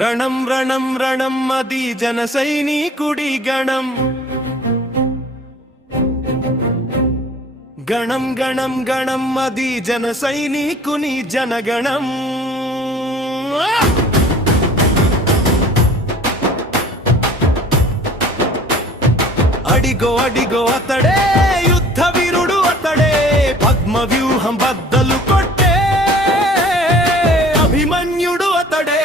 రణం రణం రణం అది జన సైనికుడి గణం. గణం గణం గణం అది జన సైనికుని జనగణం. అడిగో అడిగో అతడే యుద్ధ వీరుడు, అతడే పద్మ వ్యూహం బద్దలు కొట్టే అభిమన్యుడు, అతడే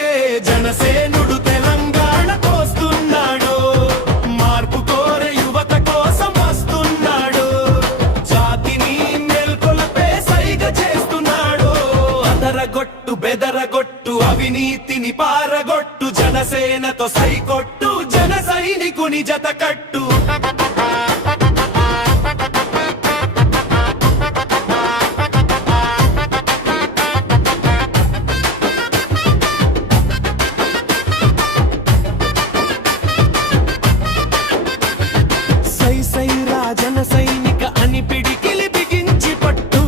జనసేనుడు. తెలంగాణ కోస్తున్నాడు, మార్పు కోరే యువత కోసం వస్తున్నాడు. జాతిని మేల్కొలపే సైగ చేస్తున్నాడు. అదరగొట్టు బెదరగొట్టు అవినీతిని పారగొట్టు, జనసేనతో సైకొట్టు, జన సైనికుని జతకట్టు. జన సైనిక అని పిడికిలి బిగించి పట్టు,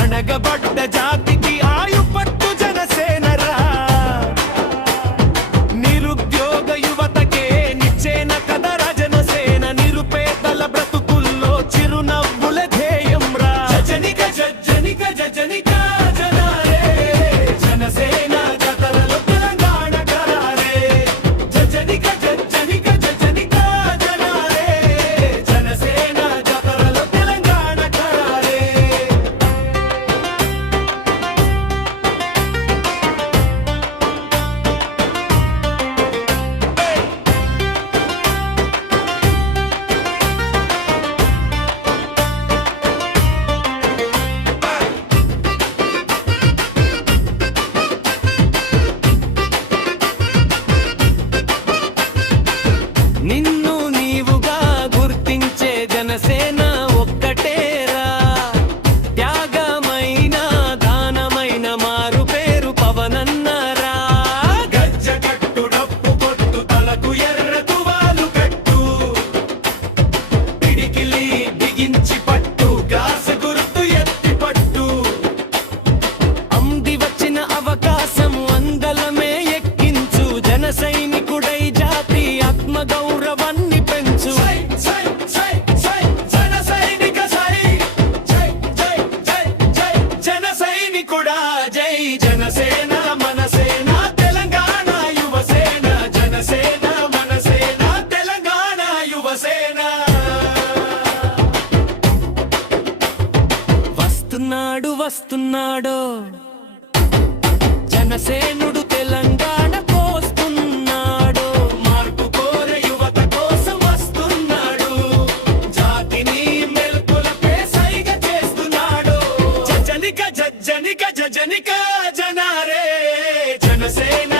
అణగబడ్డ జాతికి ఆయుపట్టు జనసేనరా. నిరుద్యోగ యువతకే నిచ్చేన కదర జనసేన, నిరుపేదల బ్రతుకుల్లో చిరునవ్వుల ధ్యేయం రా. జజనిక జజనిక జజనిక జనారే, జనసేన జతరలో తెలంగాణ కరారే. జజనిక జజనిక జజనిక నిన్ను నీవుగా గుర్తించే జనసేన ఒక్కటేరా. త్యాగమైన దానమైన మారు పేరు పవనన్నరా. గజ్జ కట్టు డప్పు కొట్టు తలకు ఎర్ర తువాలు కట్టు, పిడికిలి బిగించి పట్టు, గాస గుర్తు ఎత్తి పట్టు. అంది వచ్చిన అవకాశం అందలమే ఎక్కించు, జన సైనికుడై జాతి ఆత్మగౌరవాన్ని పెంచు. జన సైనిక సై, జన సైనికుడా జై. జనసేన మనసేన తెలంగాణ యువసేన, జనసేన మనసేన తెలంగాణ యువసేన. వస్తున్నాడు వస్తున్నాడు జనసేనుడు, తెలంగాణ కోస్తున్నాడు. మార్పు కోరే యువత కోసం వస్తున్నాడు. జాతిని మెల్కొలపే సైగ చేస్తున్నాడు. జజనిక జజనిక జజనిక జనారే, జనసేన